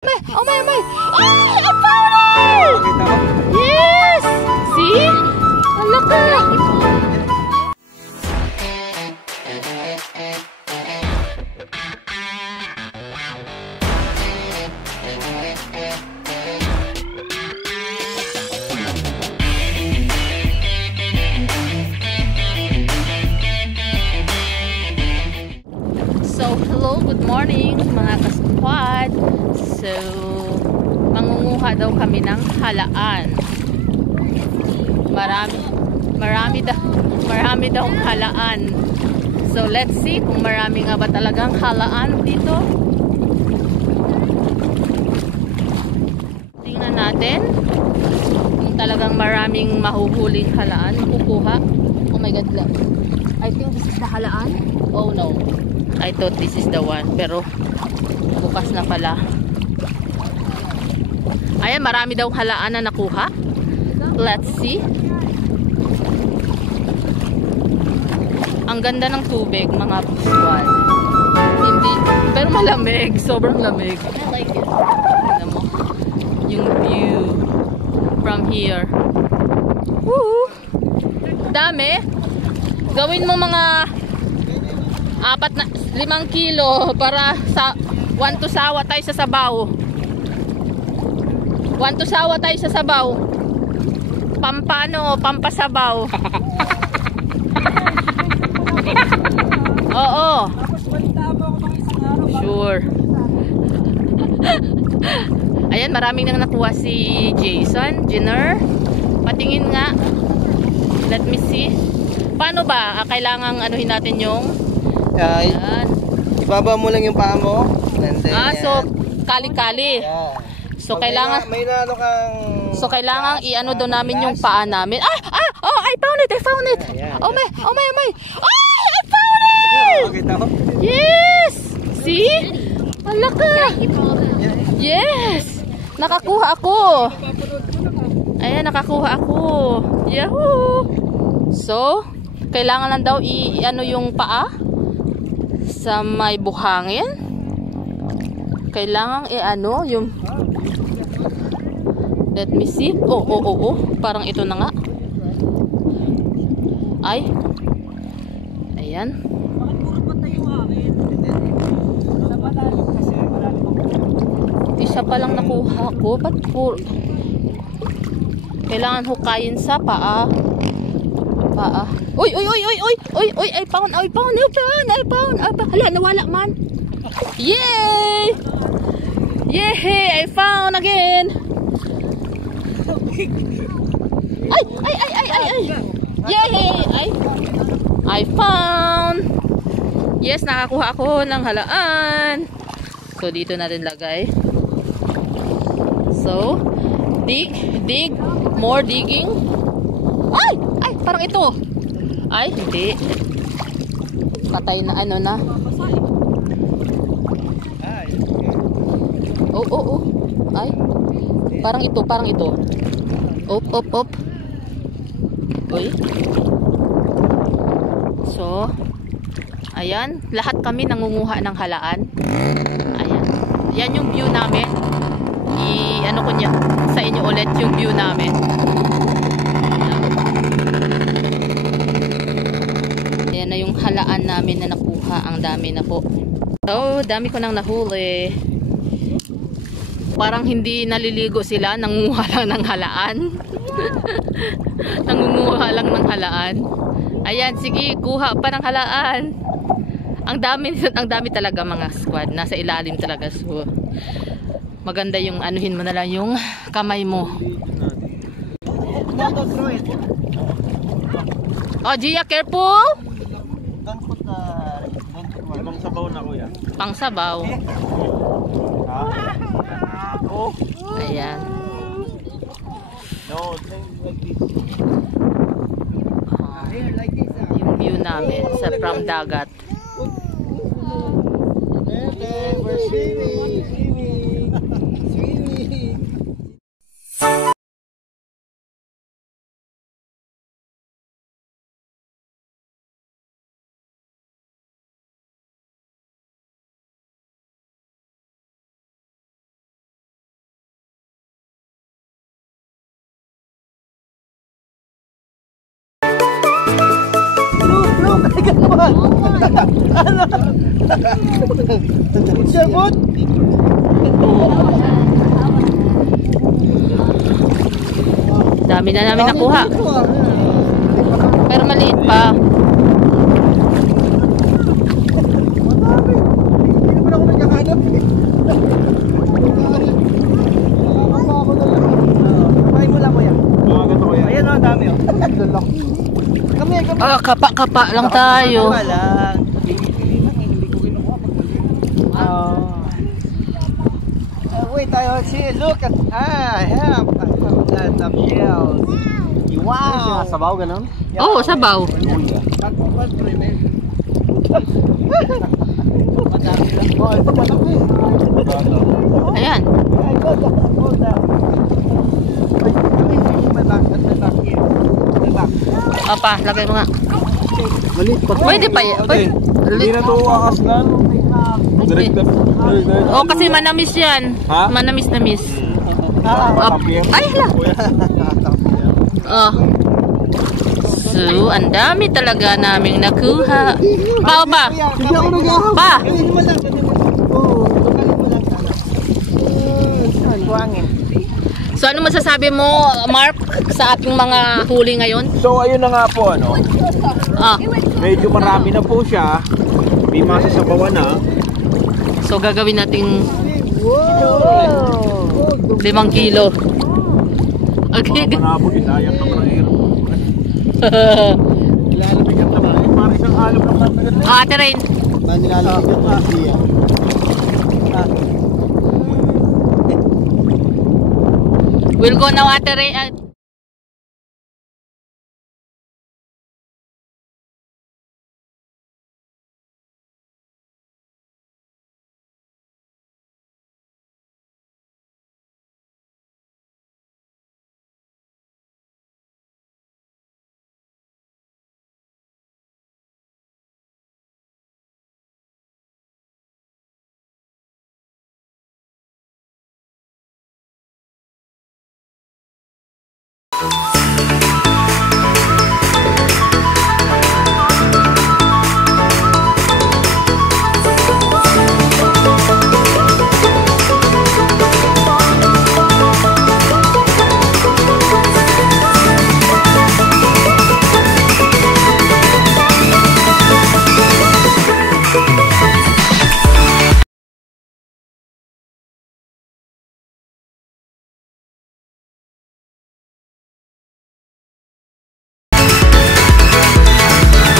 Oh my, oh my! Oh, I found it! Yes! See? Ang laki! So, hello, good morning mga ka-squad. So, mangunguha daw kami ng halaan. Marami daw halaan. So, let's see kung marami nga ba talagang halaan dito. Tingnan natin kung talagang maraming mahuhuling halaan kukuha. Oh my god, look. I think this is the halaan. Oh no, I thought this is the one, pero bukas na pala. Ayan, marami daw halaan na nakuha. Let's see. Ang ganda ng tubig, mga squad. Hindi, pero malamig, sobrang lamig. I like it. Tignan mo yung view from here. Woo! Dami. Gawin mo mga 5 kilo para sa 1 to sawa tayo sa sabaw. 1 to sawa tayo sa sabaw. Pampasabaw. Oo. Sure. Ayan, maraming nang nakuha si Jason, Jenner. Patingin nga. Let me see. Paano ba? Kailangang anuhin natin yung ayan. Ibaba mo lang yung paa mo. So kali-kali. Yeah. So kailangan may nalo kang kailangan i-ano daw namin yung paa namin. Oh, I found it. Yeah. Oh my. Oh, I found it. Kita mo? Yes. See? Ang laki. Yes. Nakakuha ako. Ayan, nakakuha ako. Yahoo. So, kailangan lang daw i-ano yung paa sa may buhangin. Kailangan i-ano yung let me see. Oh. Parang ito na nga. Ay. Ayan. Isa pa lang nakuha ko. Ba't kailangan hukayin sa paa. Uy, I found. Hala, nawala man. Yay! Yay! I found again. Ay! Yay! I found. Yes, nakakuha ako ng halaan. So, dito natin lagay. So, dig, more digging. Ay, parang ito. Ay, hindi. Patay na ano na. Oh. Ay. Parang ito. Op. Uy. So, ayan, lahat kami nangunguha ng halaan. Ayan. Yan yung view namin. I-ano ko niya sa inyo ulit yung view namin. Ayan na yung halaan namin na nakuha. Ang dami na po. So, dami ko nang nahuli. Parang hindi naliligo sila. Nangunguha lang ng halaan. Nangunguha lang ng halaan. Ayan, sige, kuha pa ng halaan. Ang dami talaga mga squad. Nasa ilalim talaga. So, maganda yung anuhin mo na lang yung kamay mo. Oh, Gia, careful! Don't put pang sabaw na kuya. Pang sabaw. Ayan. No, like this. Yung view namin sa from dagat. We're swimming. Sherwood? Dami na namin nakuha. Pero maliit pa. Hindi naman ako nagkahanap eh. Kapay mo lang mo yan. Ayan o, ang dami o. Kami. Ah, kapa lang tayo. Wala. Pili lang eh. Hindi ko kinukuha pag wait, I see. Look at, I have a lot of shells. Wow! Sabaw ganun? Oo, sabaw. Oh, ito malaki. Ayan. Apa, lagay mo nga. Malit pa. Pwede pa yan. Hindi na ito uakaslan. Oh, kasi manamis yan. Ha? Manamis-namis. Tapir. Ay, hala. Oh. So, ang dami talaga naming nakuha. Pa, pa. Hindi ako nag-ahap. Pa. Hindi mo lang. Oo, tukalin mo lang sana. Buhangin. So, ano masasabi mo, Mark, sa ating mga huli ngayon? So ayun na nga po ano. Ah, Medyo marami na po siya. May masasabawan na. so gagawin nating Wow! 5 kilo. Okay. Manabog yung ayam ng mga hero. Ilalamigan na ba? Parang isang alom ng mga Ate Rain. Manilalagay yung siya. We'll go now, Ate Rain.